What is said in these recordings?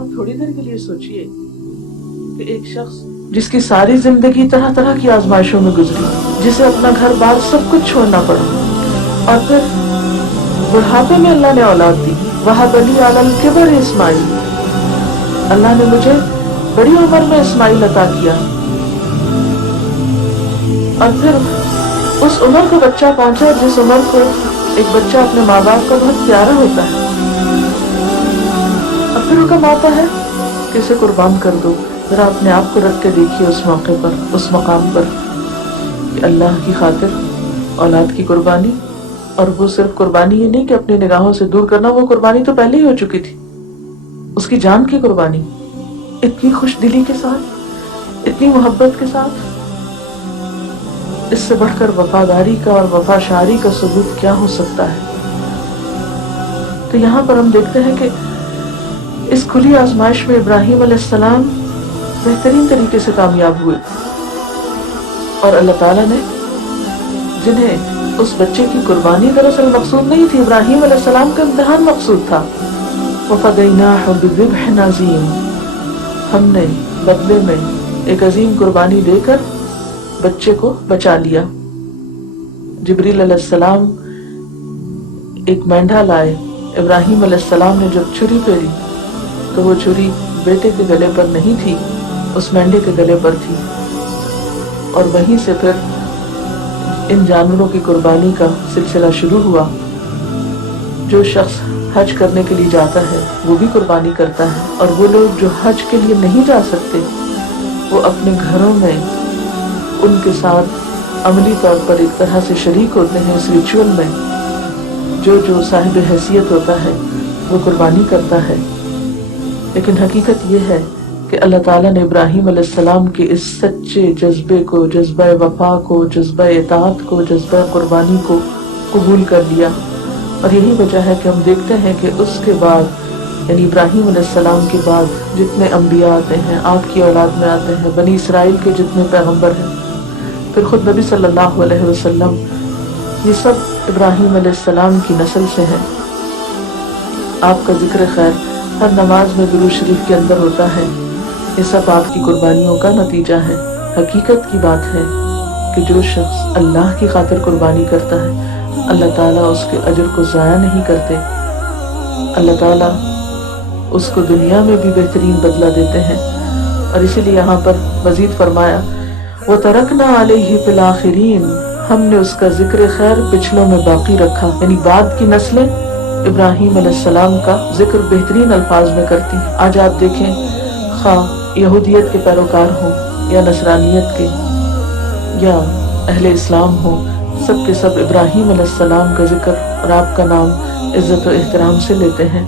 आप थोड़ी देर के लिए सोचिए कि एक शख्स जिसकी सारी जिंदगी तरह तरह की आजमाइशों में गुजरी, जिसे अपना घर बार सब कुछ छोड़ना पड़ा, और फिर बुढ़ापे में अल्लाह ने औलाद दी। वहब ली अलल किबर इस्माइल, अल्लाह ने मुझे बड़ी उम्र में इस्माइल अता किया। और फिर उस उम्र को बच्चा पहुंचा जिस उम्र को एक बच्चा अपने माँ बाप का बहुत प्यारा होता है, और फिर हुक्म आता है कि इसे कुर्बान कर दो। जरा अपने आप को रख के देखिए उस मौके पर, उस मकाम पर, कि अल्लाह की खातिर औलाद की कुर्बानी। और वो सिर्फ कुर्बानी ये नहीं कि अपनी निगाहों से दूर करना, वो कुर्बानी तो पहले ही हो चुकी थी, उसकी जान की कुर्बानी, इतनी खुश दिली के साथ, इतनी मोहब्बत के साथ। इससे बढ़कर वफादारी का और वफाशारी का सबूत क्या हो सकता है। तो यहाँ पर हम देखते हैं कि इस खुली आजमाइश में इब्राहीम अलैहिस्सलाम बेहतरीन तरीके से कामयाब हुए, और अल्लाह ताला ने जिन्हें उस बच्चे की कुर्बानी दरअसल मकसूद नहीं थी, इब्राहीम अलैहिस्सलाम का इम्तिहान मकसूद था। वफ़दैनाहु बिज़िब्हिन अज़ीम, हमने बदले में एक अजीम कुर्बानी देकर बच्चे को बचा लिया। जिब्रील अलैहिस्सलाम एक मेंढा लाए, इब्राहीम अलैहिस्सलाम ने जब छुरी फेरी तो वो छुरी बेटे के गले पर नहीं थी, उस मेंढे के गले पर थी। और वहीं से फिर इन जानवरों की कुर्बानी का सिलसिला शुरू हुआ। जो शख्स हज करने के लिए जाता है वो भी कुर्बानी करता है, और वो लोग जो हज के लिए नहीं जा सकते वो अपने घरों में उनके साथ अमली तौर पर एक तरह से शरीक होते हैं इस रिचुअल में। जो साहिब हैसियत होता है वो कुर्बानी करता है। लेकिन हकीकत ये है कि अल्लाह ताला ने इब्राहीम अलैहिस्सलाम के इस सच्चे जज्बे को, जज्बा वफा को, जज्बा इताअत को, जज्बा कुर्बानी को कबूल कर लिया। और यही वजह है कि हम देखते हैं कि उसके बाद, यानी इब्राहीम अलैहिस्सलाम के बाद जितने अंबिया आते हैं, आपकी औलाद में आते हैं, बनी इसराइल के जितने पैगंबर हैं, फिर खुद नबी सल्लल्लाहु अलैहि वसल्लम, ये सब इब्राहीम अलैहिस्सलाम की नस्ल से हैं। आपका जिक्र खैर हर नमाज में दुरूद शरीफ के अंदर होता है। ये सब आपकी कुर्बानियों का नतीजा है। हकीकत की बात है कि जो शख्स अल्लाह की खातिर कुर्बानी करता है, अल्लाह ताला उसके अजर को ज़ाया नहीं करते। अल्लाह ताला उसको दुनिया में भी बेहतरीन बदला देते हैं। और इसीलिए यहाँ पर मजीद फरमाया, वो तरकना अलैहि फिल आखिरीन, हमने उसका जिक्र खैर पिछलों में बाकी रखा। यानी बाद की नस्लें इब्राहीम अलैहिस्सलाम का जिक्र बेहतरीन अल्फाज में करती हैं। आज आप देखें, खा यहूदियत के पैरोकार हों या नसरानियत के या अहले इस्लाम हो, सब के सब इब्राहीम अलैहिस्सलाम का जिक्र और आपका नाम इज्जत और एहतराम से लेते हैं।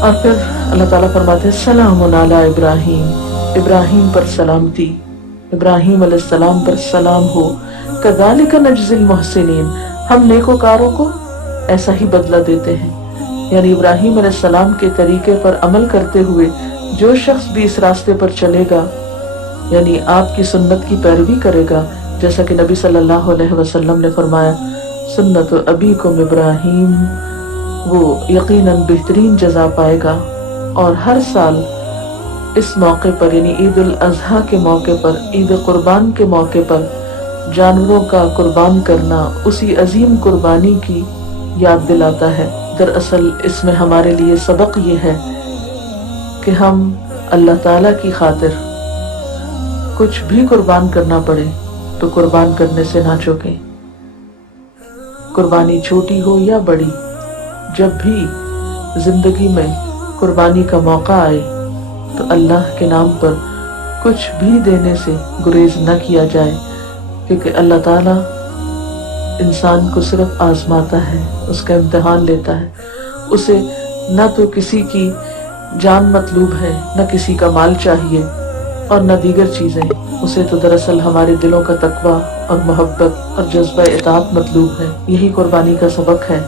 और फिर अल्लाह ताला फरमाते हैं, सलामुन अला इब्राहीम, इब्राहीम पर सलामती, इब्राहीम अलैहिस्सलाम पर सलाम हो। कज़ालिका नजज़िल मुहसिनीन, हम नेकोकारों को ऐसा ही बदला देते हैं। यानी इब्राहीम अलैहिस्सलाम के तरीके पर अमल करते हुए जो शख्स भी इस रास्ते पर चलेगा, यानी आपकी सुन्नत की पैरवी करेगा, जैसा कि नबी सल्लल्लाहु अलैहि वसल्लम ने फरमाया, सुन्नत अबीकुम इब्राहीम, वो यकीनन बेहतरीन जज़ा पाएगा। और हर साल इस मौके पर, यानी ईद उल अज़हा के मौके पर, ईद कुर्बान के मौके पर जानवरों का कुर्बान करना उसी अजीम कुर्बानी की याद दिलाता है। दरअसल इसमें हमारे लिए सबक ये है कि हम अल्लाह ताला की खातिर कुछ भी कुर्बान करना पड़े तो कुर्बान करने से ना चूकें। कुर्बानी छोटी हो या बड़ी, जब भी जिंदगी में कुर्बानी का मौका आए तो अल्लाह के नाम पर कुछ भी देने से गुरेज न किया जाए, क्योंकि अल्लाह ताला इंसान को सिर्फ आजमाता है, उसका इम्तिहान लेता है। उसे न तो किसी की जान मतलूब है, न किसी का माल चाहिए और न दीगर चीज़ें। उसे तो दरअसल हमारे दिलों का तकवा और मोहब्बत और जज्बा इताअत मतलूब है। यही कुर्बानी का सबक है।